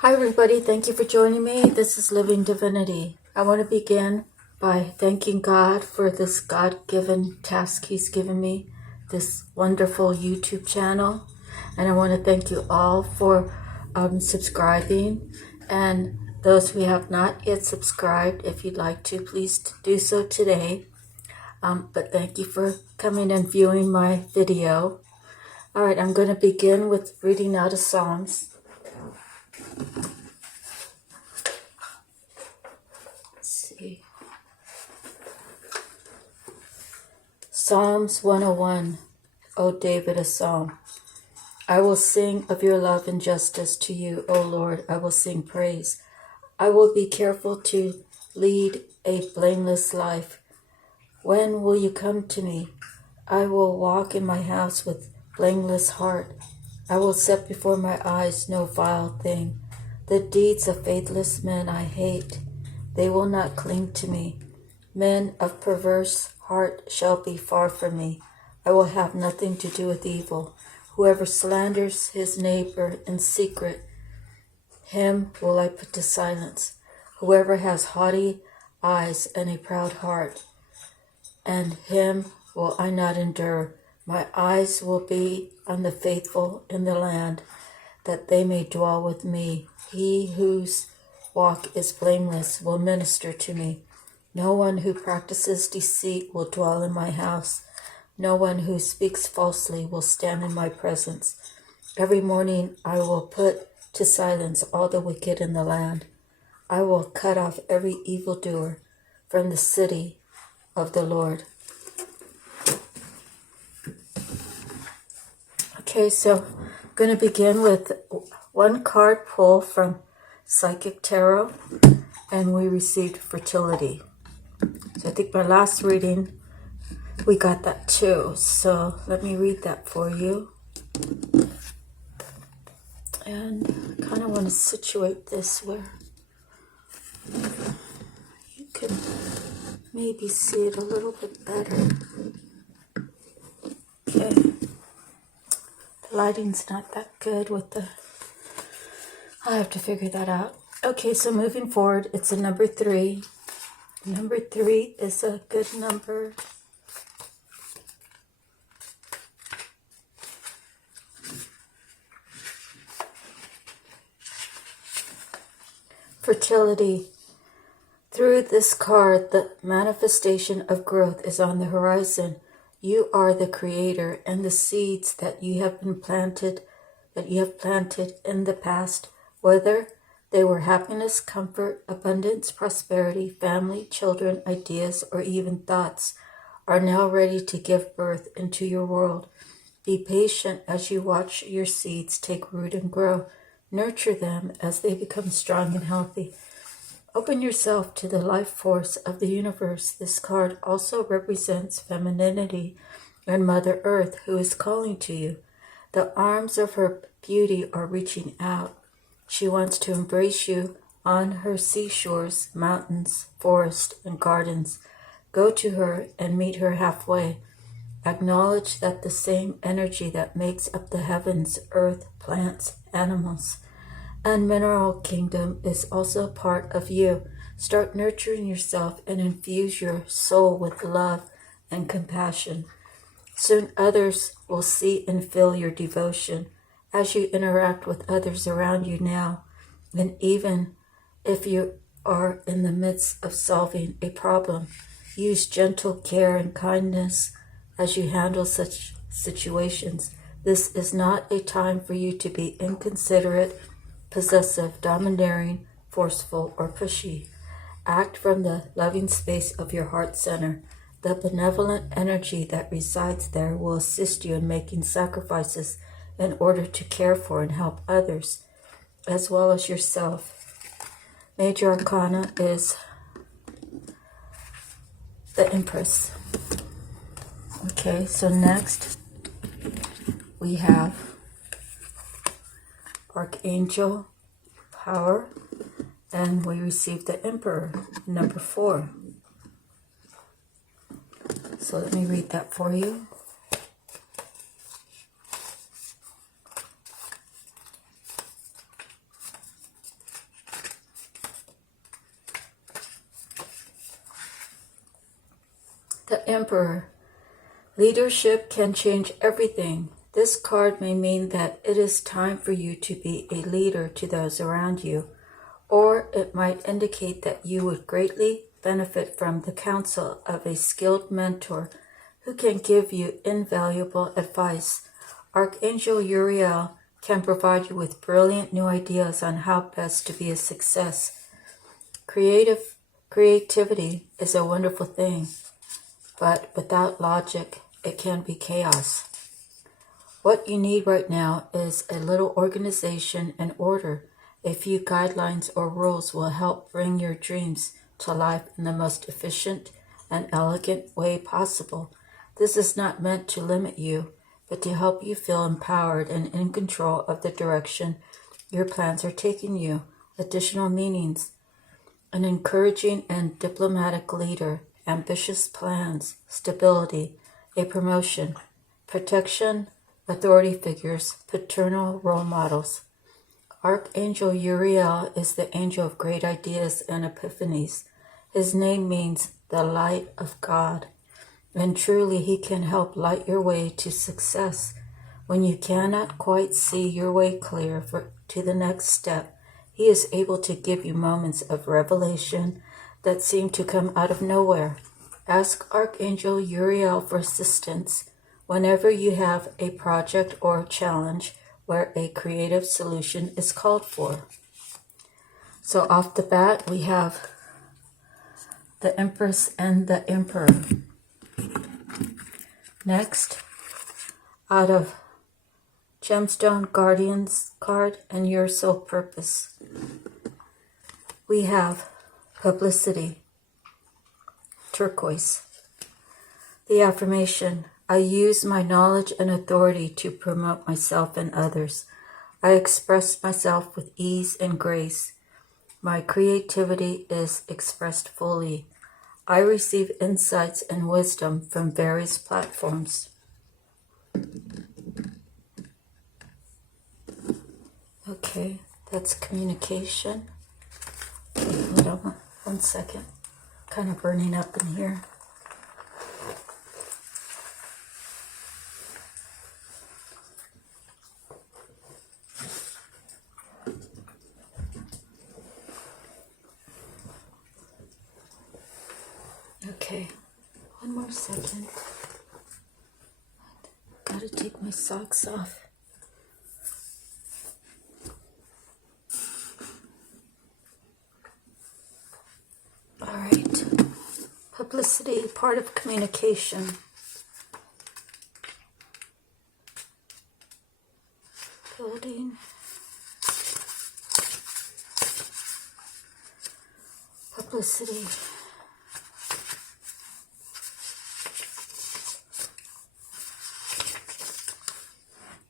Hi everybody, thank you for joining me. This is Living Divinity. I want to begin by thanking God for this God-given task He's given me, this wonderful YouTube channel. And I want to thank you all for subscribing. And those who have not yet subscribed, if you'd like to, please do so today. But thank you for coming and viewing my video. All right, I'm going to begin with reading out of Psalms. See. Psalms 101, O David, a psalm. I will sing of your love and justice to you, O Lord. I will sing praise. I will be careful to lead a blameless life. When will you come to me? I will walk in my house with blameless heart. I will set before my eyes no vile thing. The deeds of faithless men I hate. They will not cling to me. Men of perverse heart shall be far from me. I will have nothing to do with evil. Whoever slanders his neighbor in secret, him will I put to silence. Whoever has haughty eyes and a proud heart, and him will I not endure. My eyes will be on the faithful in the land, that they may dwell with me. He whose walk is blameless will minister to me. No one who practices deceit will dwell in my house. No one who speaks falsely will stand in my presence. Every morning I will put to silence all the wicked in the land. I will cut off every evildoer from the city of the Lord. Okay, so I'm going to begin with one card pull from Psychic Tarot, and we received fertility. So I think my last reading, we got that too. So let me read that for you. And I kind of want to situate this where you can maybe see it a little bit better. Okay. The lighting's not that good with the... I have to figure that out. Okay, so moving forward, it's a number 3. Number 3 is a good number. Fertility. Through this card, the manifestation of growth is on the horizon. You are the creator, and the seeds that you have planted in the past, whether they were happiness, comfort, abundance, prosperity, family, children, ideas, or even thoughts, are now ready to give birth into your world. Be patient as you watch your seeds take root and grow. Nurture them as they become strong and healthy. Open yourself to the life force of the universe. This card also represents femininity and Mother Earth, who is calling to you. The arms of her beauty are reaching out. She wants to embrace you on her seashores, mountains, forests, and gardens. Go to her and meet her halfway. Acknowledge that the same energy that makes up the heavens, earth, plants, animals, and mineral kingdom is also part of you. Start nurturing yourself and infuse your soul with love and compassion. Soon others will see and feel your devotion as you interact with others around you now. And even if you are in the midst of solving a problem, use gentle care and kindness as you handle such situations. This is not a time for you to be inconsiderate, possessive, domineering, forceful, or pushy. Act from the loving space of your heart center. The benevolent energy that resides there will assist you in making sacrifices in order to care for and help others, as well as yourself. Major Arcana is the Empress. Okay, so next we have Archangel Power, and we received the Emperor, number 4. So let me read that for you. The Emperor. Leadership can change everything. This card may mean that it is time for you to be a leader to those around you, or it might indicate that you would greatly benefit from the counsel of a skilled mentor who can give you invaluable advice. Archangel Uriel can provide you with brilliant new ideas on how best to be a success. Creativity is a wonderful thing, but without logic, it can be chaos. What you need right now is a little organization and order. A few guidelines or rules will help bring your dreams to life in the most efficient and elegant way possible. This is not meant to limit you, but to help you feel empowered and in control of the direction your plans are taking you. Additional meanings: an encouraging and diplomatic leader, ambitious plans, stability, a promotion, protection, authority figures, paternal role models. Archangel Uriel is the angel of great ideas and epiphanies. His name means the light of God, and truly he can help light your way to success. When you cannot quite see your way clear to the next step, he is able to give you moments of revelation that seem to come out of nowhere. Ask Archangel Uriel for assistance whenever you have a project or challenge where a creative solution is called for. So off the bat, we have the Empress and the Emperor. Next, out of Gemstone Guardians card and Your Soul Purpose, we have Publicity, turquoise. The affirmation: I use my knowledge and authority to promote myself and others. I express myself with ease and grace. My creativity is expressed fully. I receive insights and wisdom from various platforms. Okay, that's communication. Hold on 1 second. Kind of burning up in here. Okay, 1 more second. Gotta take my socks off. All right, publicity, part of communication. Building. Publicity.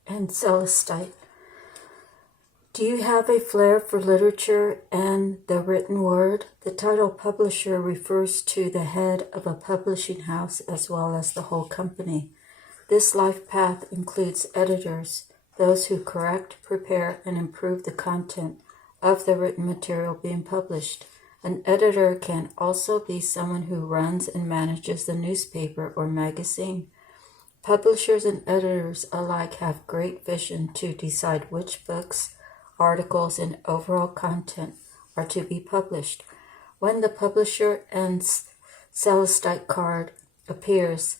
And Celestite. Do you have a flair for literature and the written word? The title publisher refers to the head of a publishing house as well as the whole company. This life path includes editors, those who correct, prepare, and improve the content of the written material being published. An editor can also be someone who runs and manages the newspaper or magazine. Publishers and editors alike have great vision to decide which books, articles, and overall content are to be published. When the publisher and Celestite card appears,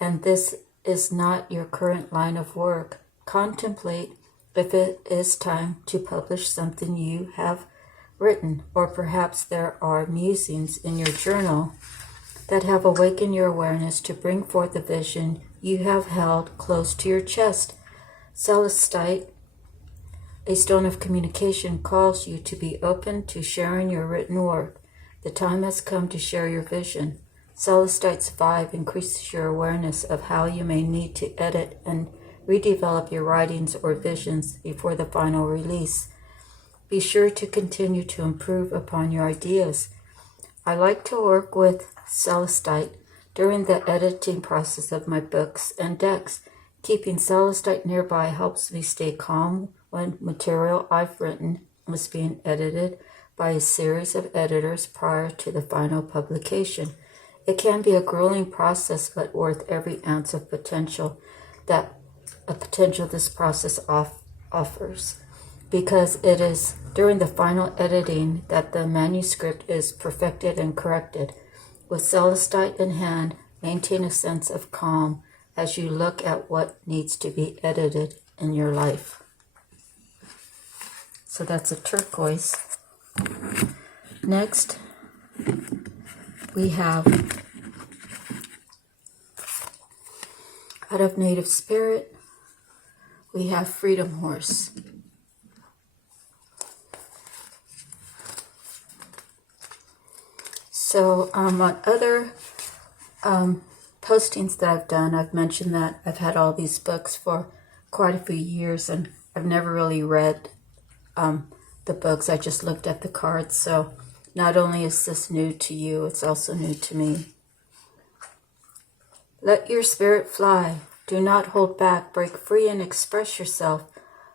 and this is not your current line of work, contemplate if it is time to publish something you have written, or perhaps there are musings in your journal that have awakened your awareness to bring forth a vision you have held close to your chest. Celestite, a stone of communication, calls you to be open to sharing your written work. The time has come to share your vision. Celestite's vibe increases your awareness of how you may need to edit and redevelop your writings or visions before the final release. Be sure to continue to improve upon your ideas. I like to work with Celestite during the editing process of my books and decks. Keeping Celestite nearby helps me stay calm when material I've written is being edited by a series of editors prior to the final publication. It can be a grueling process, but worth every ounce of potential this process offers, because it is during the final editing that the manuscript is perfected and corrected. With celestite in hand, maintain a sense of calm as you look at what needs to be edited in your life. So that's a turquoise. Next, we have, out of Native Spirit, we have Freedom Horse. So on other postings that I've done, I've mentioned that I've had all these books for quite a few years, and I've never really read the books. I just looked at the cards. So not only is this new to you, it's also new to me. Let your spirit fly. Do not hold back. Break free and express yourself.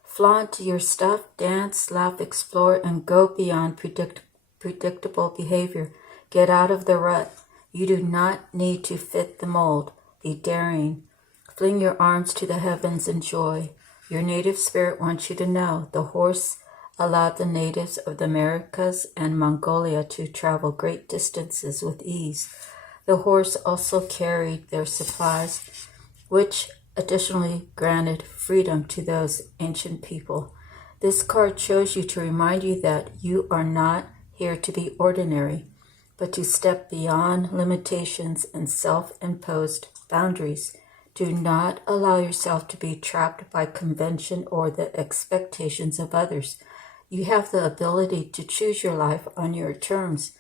Flaunt your stuff, dance, laugh, explore, and go beyond predictable behavior. Get out of the rut. You do not need to fit the mold. Be daring. Fling your arms to the heavens in joy. Your native spirit wants you to know the horse allowed the natives of the Americas and Mongolia to travel great distances with ease. The horse also carried their supplies, which additionally granted freedom to those ancient people. This card shows you to remind you that you are not here to be ordinary, but to step beyond limitations and self-imposed boundaries. Do not allow yourself to be trapped by convention or the expectations of others. You have the ability to choose your life on your terms.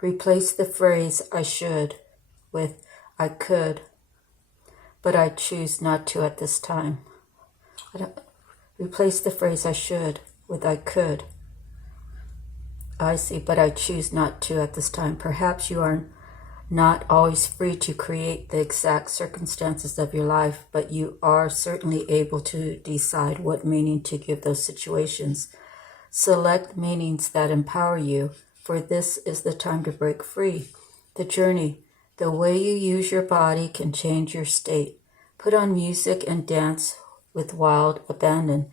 Replace the phrase "I should" with "I could, but I choose not to at this time." Replace the phrase "I should" with "I could. I see, but I choose not to at this time." Perhaps you are not always free to create the exact circumstances of your life, but you are certainly able to decide what meaning to give those situations. Select meanings that empower you, for this is the time to break free. The journey, the way you use your body can change your state. Put on music and dance with wild abandon.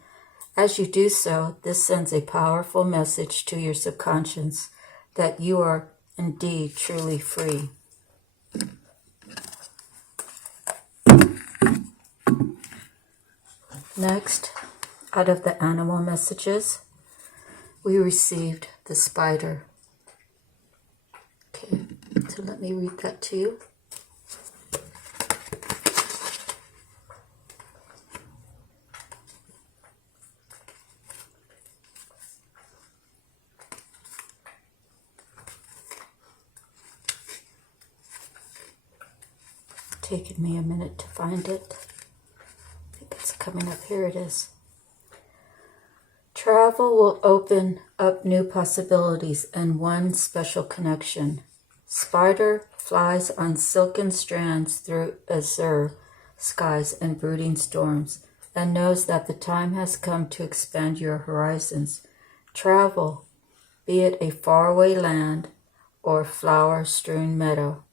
As you do so, this sends a powerful message to your subconscious that you are indeed truly free. Next, out of the animal messages, we received the spider. Okay, so let me read that to you. Taken me a minute to find it. I think it's coming up. Here it is. Travel will open up new possibilities and one special connection. Spider flies on silken strands through azure skies and brooding storms, and knows that the time has come to expand your horizons. Travel, be it a faraway land or flower-strewn meadow,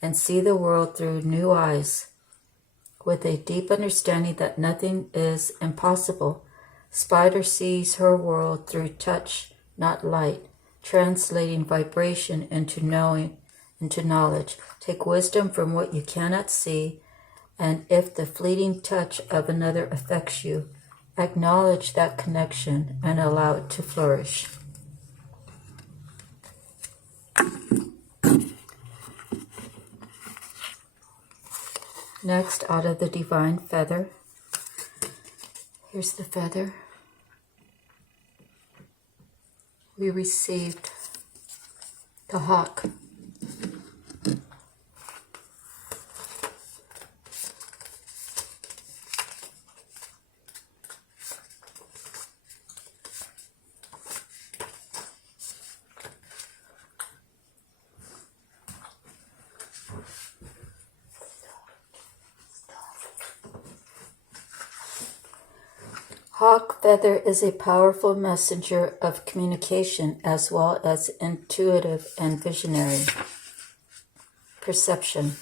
and see the world through new eyes, with a deep understanding that nothing is impossible. Spider sees her world through touch, not light, translating vibration into knowledge. Take wisdom from what you cannot see, and if the fleeting touch of another affects you, acknowledge that connection and allow it to flourish. Next, out of the divine feather, here's the feather. We received the hawk. Hawk feather is a powerful messenger of communication as well as intuitive and visionary. perception.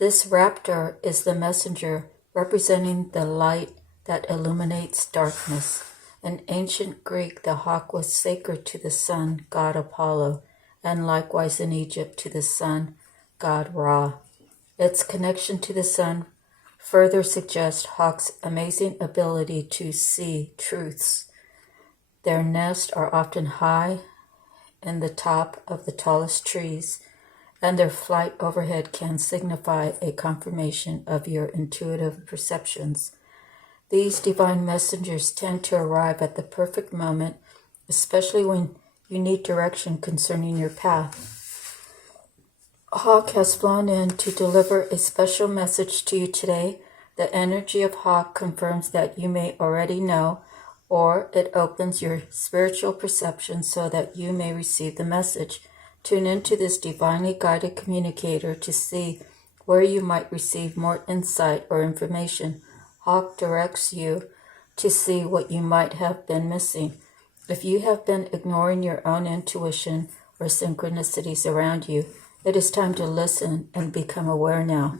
This raptor is the messenger representing the light that illuminates darkness. In ancient Greek, the hawk was sacred to the sun god Apollo, and likewise in Egypt to the sun god Ra. Its connection to the sun further suggests hawks' amazing ability to see truths. Their nests are often high in the top of the tallest trees, and their flight overhead can signify a confirmation of your intuitive perceptions. These divine messengers tend to arrive at the perfect moment, especially when you need direction concerning your path. A hawk has flown in to deliver a special message to you today. The energy of hawk confirms that you may already know, or it opens your spiritual perception so that you may receive the message. Tune into this divinely guided communicator to see where you might receive more insight or information. Hawk directs you to see what you might have been missing. If you have been ignoring your own intuition or synchronicities around you, it is time to listen and become aware now.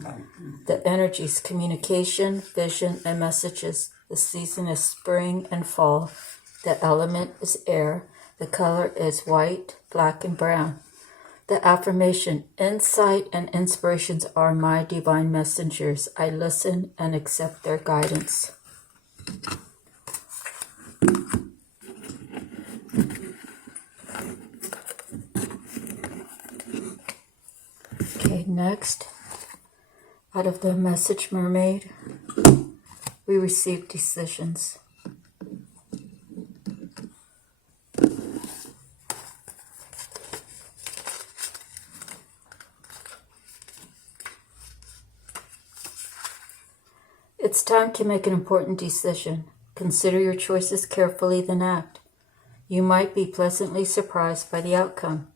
The energies, communication, vision, and messages. The season is spring and fall. The element is air. The color is white, black, and brown. The affirmation, insight and inspirations are my divine messengers. I listen and accept their guidance. Okay, next, out of the Message Mermaid, we receive decisions. It's time to make an important decision. Consider your choices carefully, then act. You might be pleasantly surprised by the outcome.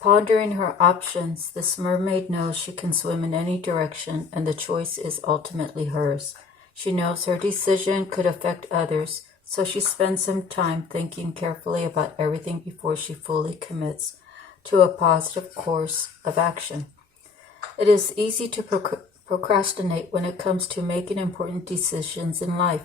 Pondering her options, this mermaid knows she can swim in any direction and the choice is ultimately hers. She knows her decision could affect others, so she spends some time thinking carefully about everything before she fully commits to a positive course of action. It is easy to procrastinate when it comes to making important decisions in life.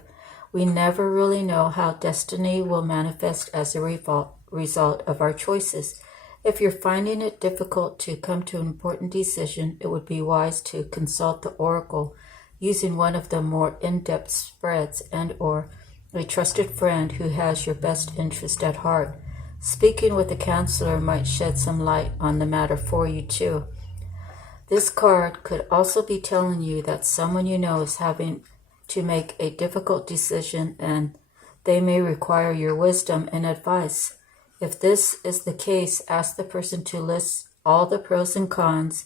We never really know how destiny will manifest as a result of our choices. If you're finding it difficult to come to an important decision, it would be wise to consult the oracle using one of the more in-depth spreads and/or a trusted friend who has your best interest at heart. Speaking with a counselor might shed some light on the matter for you too. This card could also be telling you that someone you know is having to make a difficult decision and they may require your wisdom and advice. If this is the case, ask the person to list all the pros and cons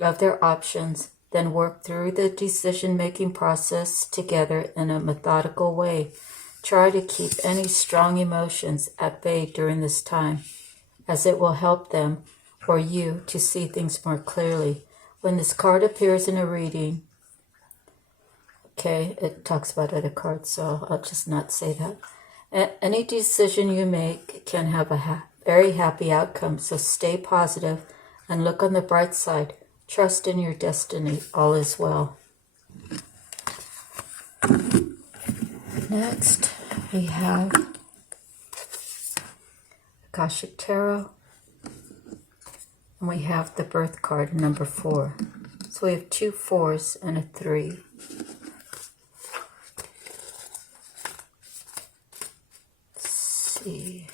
of their options, then work through the decision-making process together in a methodical way. Try to keep any strong emotions at bay during this time, as it will help them or you to see things more clearly. When this card appears in a reading, okay, it talks about other cards, so I'll just not say that. Any decision you make can have a very happy outcome, so stay positive and look on the bright side. Trust in your destiny. All is well. Next, we have Akashic Tarot, and we have the birth card, number 4. So we have 2 4s and a 3. See.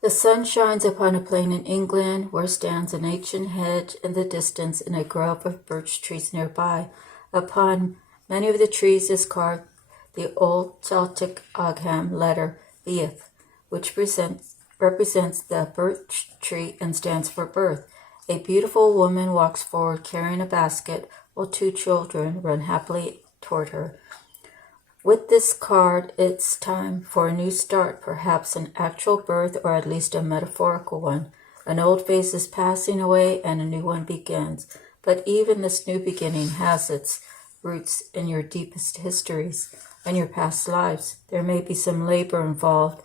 The sun shines upon a plain in England where stands an ancient hedge in the distance and a grove of birch trees nearby. Upon many of the trees is carved the old Celtic Ogham letter Beath, which represents the birch tree and stands for birth. A beautiful woman walks forward carrying a basket while 2 children run happily toward her. With this card, it's time for a new start, perhaps an actual birth or at least a metaphorical one. An old phase is passing away and a new one begins. But even this new beginning has its roots in your deepest histories and your past lives. There may be some labor involved,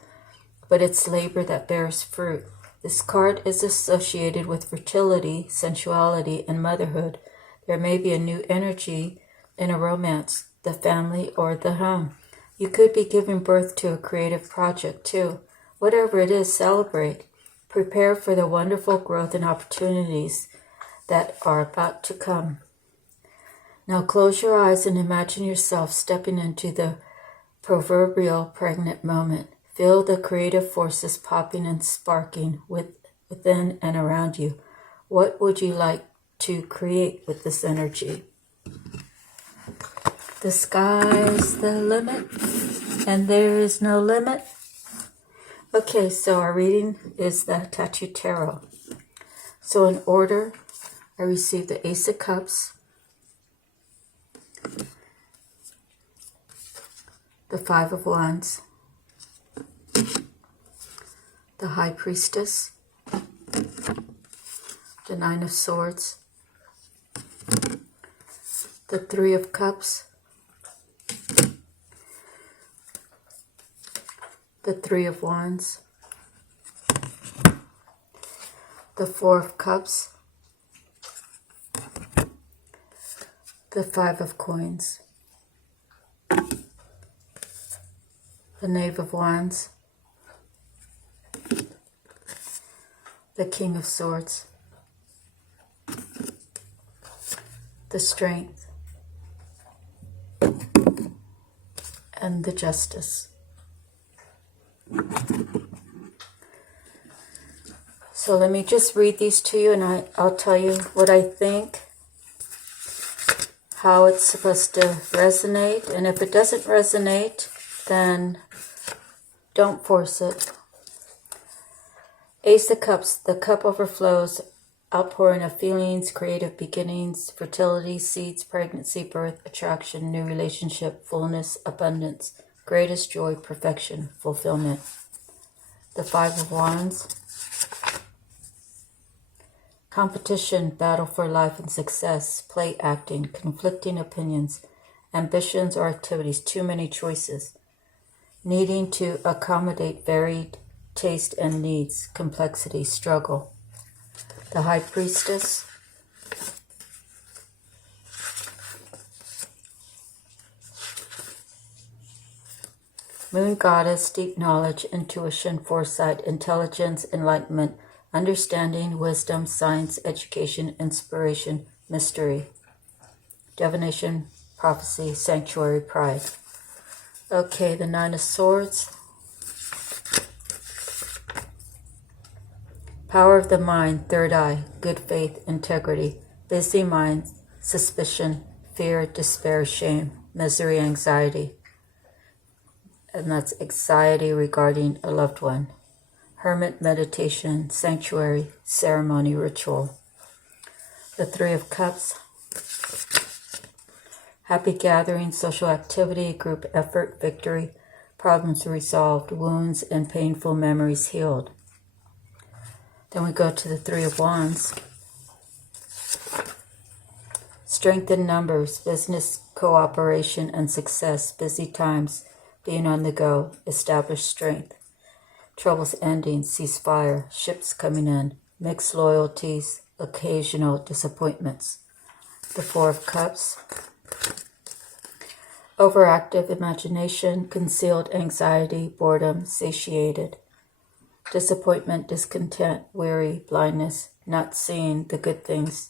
but it's labor that bears fruit. This card is associated with fertility, sensuality, and motherhood. There may be a new energy in a romance, the family, or the home. You could be giving birth to a creative project too. Whatever it is, celebrate. Prepare for the wonderful growth and opportunities that are about to come. Now close your eyes and imagine yourself stepping into the proverbial pregnant moment. Feel the creative forces popping and sparking within and around you. What would you like to create with this energy? The sky's the limit, and there is no limit. Okay, so our reading is the Tattoo Tarot. So in order, I received the Ace of Cups, the Five of Wands, the High Priestess, the Nine of Swords, the Three of Cups, the Three of Wands, the Four of Cups, the Five of Coins, the Knave of Wands, the King of Swords, the Strength, and the Justice. So let me just read these to you, and I'll tell you what I think, how it's supposed to resonate, and if it doesn't resonate, then don't force it. Ace of Cups, the cup overflows, outpouring of feelings, creative beginnings, fertility, seeds, pregnancy, birth, attraction, new relationship, fullness, abundance, greatest joy, perfection, fulfillment. The Five of Wands, competition, battle for life and success, play acting, conflicting opinions, ambitions or activities, too many choices, needing to accommodate varied taste and needs, complexity, struggle. The High Priestess, Moon Goddess, deep knowledge, intuition, foresight, intelligence, enlightenment, understanding, wisdom, science, education, inspiration, mystery, divination, prophecy, sanctuary, pride. Okay, the Nine of Swords, power of the mind, third eye, good faith, integrity, busy mind, suspicion, fear, despair, shame, misery, anxiety. And that's anxiety regarding a loved one. Hermit, meditation, sanctuary, ceremony, ritual. The Three of Cups, happy gathering, social activity, group effort, victory, problems resolved, wounds and painful memories healed. Then we go to the Three of Wands. Strength in numbers, business cooperation and success, busy times, being on the go, established strength. Troubles ending, ceasefire, ships coming in, mixed loyalties, occasional disappointments. The Four of Cups, overactive imagination, concealed anxiety, boredom, satiated. Disappointment, discontent, weary, blindness, not seeing the good things.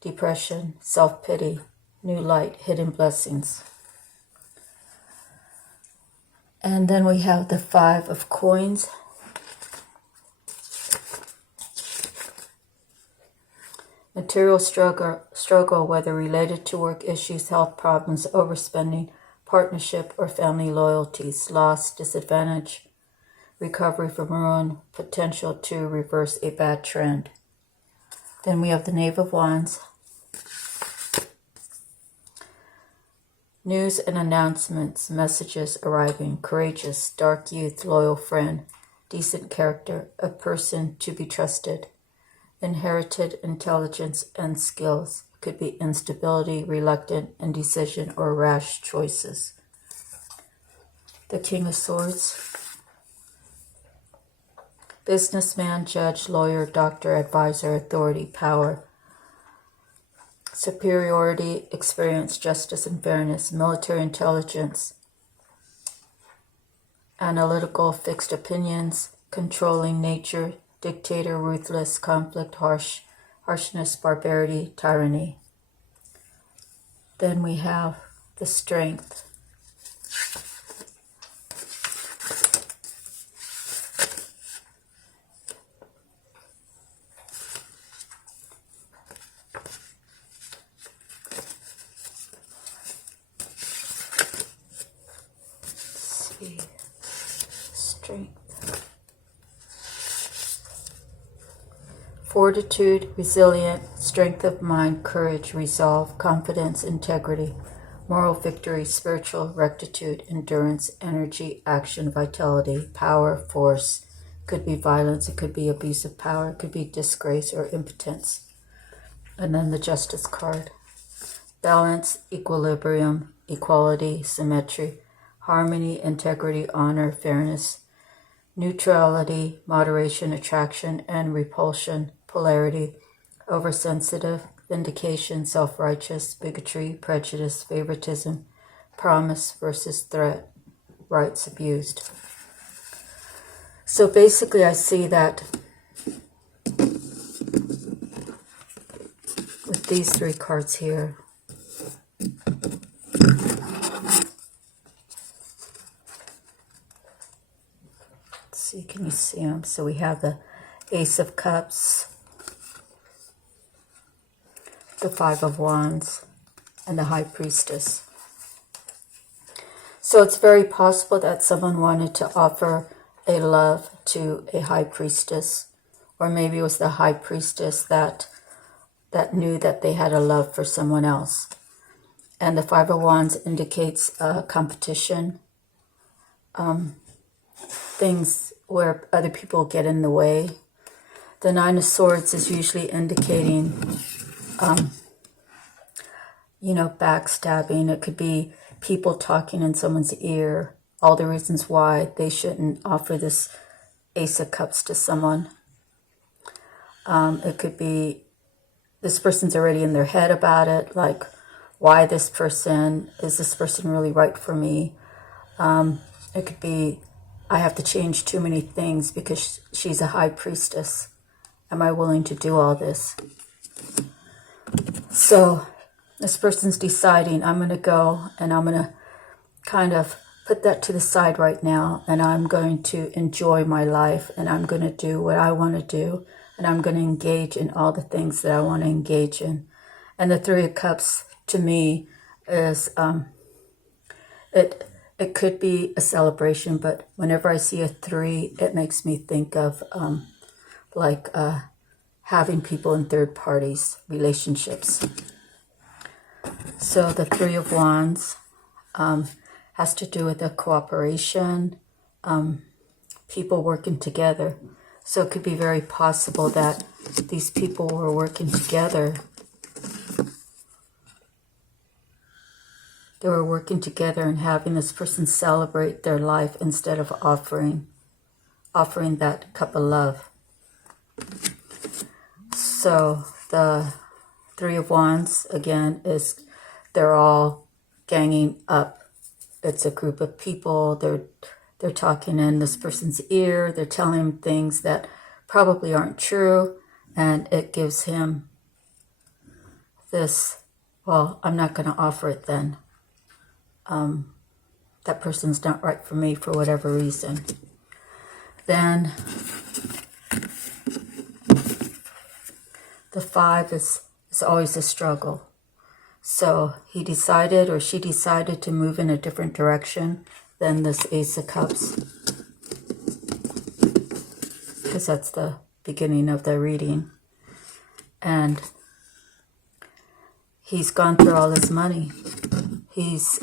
Depression, self-pity, new light, hidden blessings. And then we have the Five of Coins. Material struggle, whether related to work issues, health problems, overspending, partnership, or family loyalties, loss, disadvantage, recovery from ruin, potential to reverse a bad trend. Then we have the Knave of Wands. News and announcements, messages arriving, courageous, dark youth, loyal friend, decent character, a person to be trusted, inherited intelligence and skills, could be instability, reluctant, indecision, or rash choices. The King of Swords, businessman, judge, lawyer, doctor, advisor, authority, power, superiority, experience, justice, and fairness, military intelligence, analytical, fixed opinions, controlling nature, dictator, ruthless, conflict, harshness, barbarity, tyranny. Then we have the strength. Strength. Fortitude, resilient, strength of mind, courage, resolve, confidence, integrity, moral victory, spiritual rectitude, endurance, energy, action, vitality, power, force. Could be violence, it could be abuse of power, it could be disgrace or impotence. And then the justice card. Balance, equilibrium, equality, symmetry, harmony, integrity, honor, fairness, neutrality, moderation, attraction, and repulsion, polarity, oversensitive, vindication, self-righteous, bigotry, prejudice, favoritism, promise versus threat, rights abused. So basically I see that with these three cards here, can you see them? So we have the Ace of Cups, the Five of Wands, and the High Priestess. So it's very possible that someone wanted to offer a love to a High Priestess, or maybe it was the High Priestess that knew that they had a love for someone else. And the Five of Wands indicates competition, things where other people get in the way. The Nine of Swords is usually indicating, backstabbing. It could be people talking in someone's ear, all the reasons why they shouldn't offer this Ace of Cups to someone. It could be this person's already in their head about it, like, why is this person really right for me? It could be, I have to change too many things because she's a High Priestess. Am I willing to do all this? So this person's deciding, I'm going to go and I'm going to kind of put that to the side right now, and I'm going to enjoy my life, and I'm going to do what I want to do, and I'm going to engage in all the things that I want to engage in. And the Three of Cups to me is, it could be a celebration, but whenever I see a 3, it makes me think of having people in third parties, relationships. So the Three of Wands has to do with a cooperation, people working together. So it could be very possible that these people were working together. They were working together and having this person celebrate their life instead of offering that cup of love. So the Three of Wands, again, is they're all ganging up. It's a group of people. They're talking in this person's ear. They're telling him things that probably aren't true. And it gives him this, well, I'm not going to offer it then. That person's not right for me for whatever reason. Then the 5 is always a struggle. So he decided, or she decided, to move in a different direction than this Ace of Cups, because that's the beginning of the reading. And he's gone through all his money. He's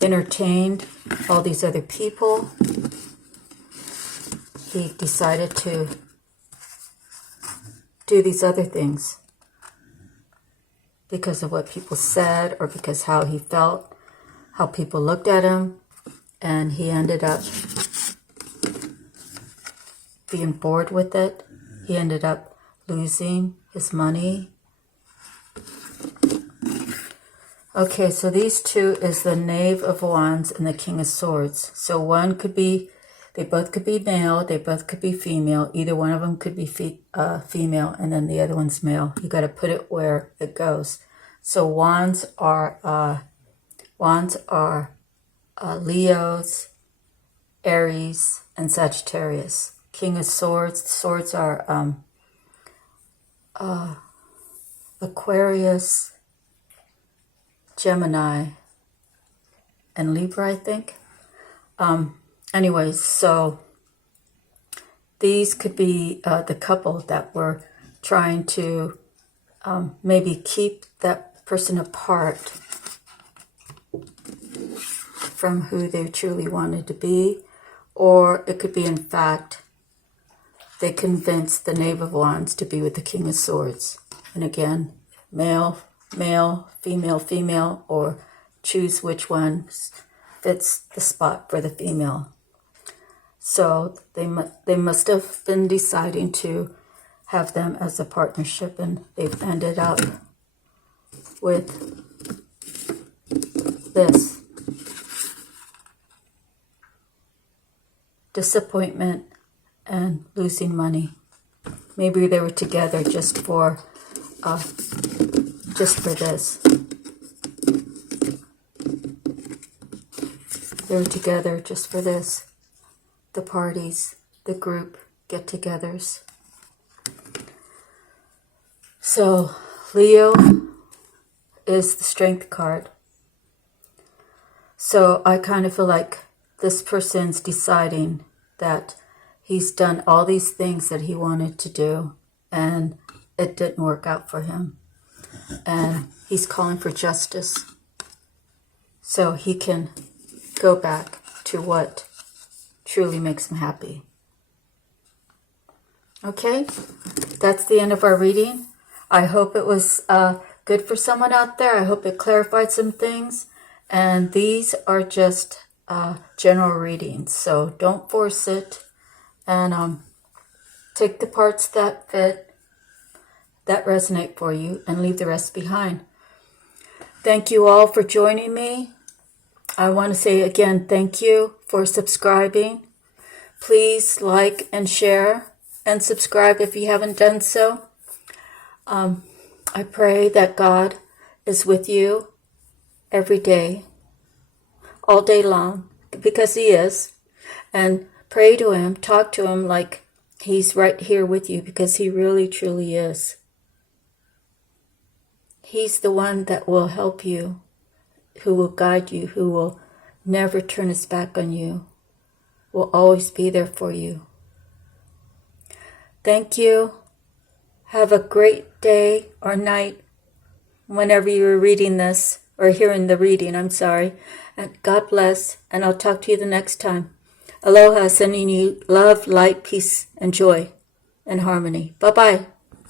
entertained all these other people. He decided to do these other things because of what people said, or because how he felt, how people looked at him, and he ended up being bored with it. He ended up losing his money. Okay, so these two is the Knave of Wands and the King of Swords. So one could be, they both could be male, they both could be female. Either one of them could be female, and then the other one's male. You got to put it where it goes. So wands are Leos, Aries, and Sagittarius. King of Swords, swords are Aquarius, Gemini, and Libra, I think. Anyways, so these could be the couple that were trying to maybe keep that person apart from who they truly wanted to be. Or it could be, in fact, they convinced the Knave of Wands to be with the King of Swords. And again, male, male, female, female, or choose which one fits the spot for the female. So they must have been deciding to have them as a partnership, and they've ended up with this. Disappointment and losing money. Maybe they were together just for this. They were together just for this. The parties, the group get-togethers. So Leo is the Strength card. So I kind of feel like this person's deciding that he's done all these things that he wanted to do and it didn't work out for him. And he's calling for justice so he can go back to what truly makes him happy. Okay, that's the end of our reading. I hope it was good for someone out there. I hope it clarified some things. And these are just general readings, so don't force it. And take the parts that fit, that resonate for you, and leave the rest behind. Thank you all for joining me. I want to say again, thank you for subscribing. Please like and share and subscribe if you haven't done so. I pray that God is with you every day, all day long, because He is. And pray to Him, talk to Him like He's right here with you, because He really, truly is. He's the one that will help you, who will guide you, who will never turn His back on you, will always be there for you. Thank you. Have a great day or night whenever you're reading this, or hearing the reading, I'm sorry. And God bless, and I'll talk to you the next time. Aloha, sending you love, light, peace, and joy, and harmony. Bye-bye.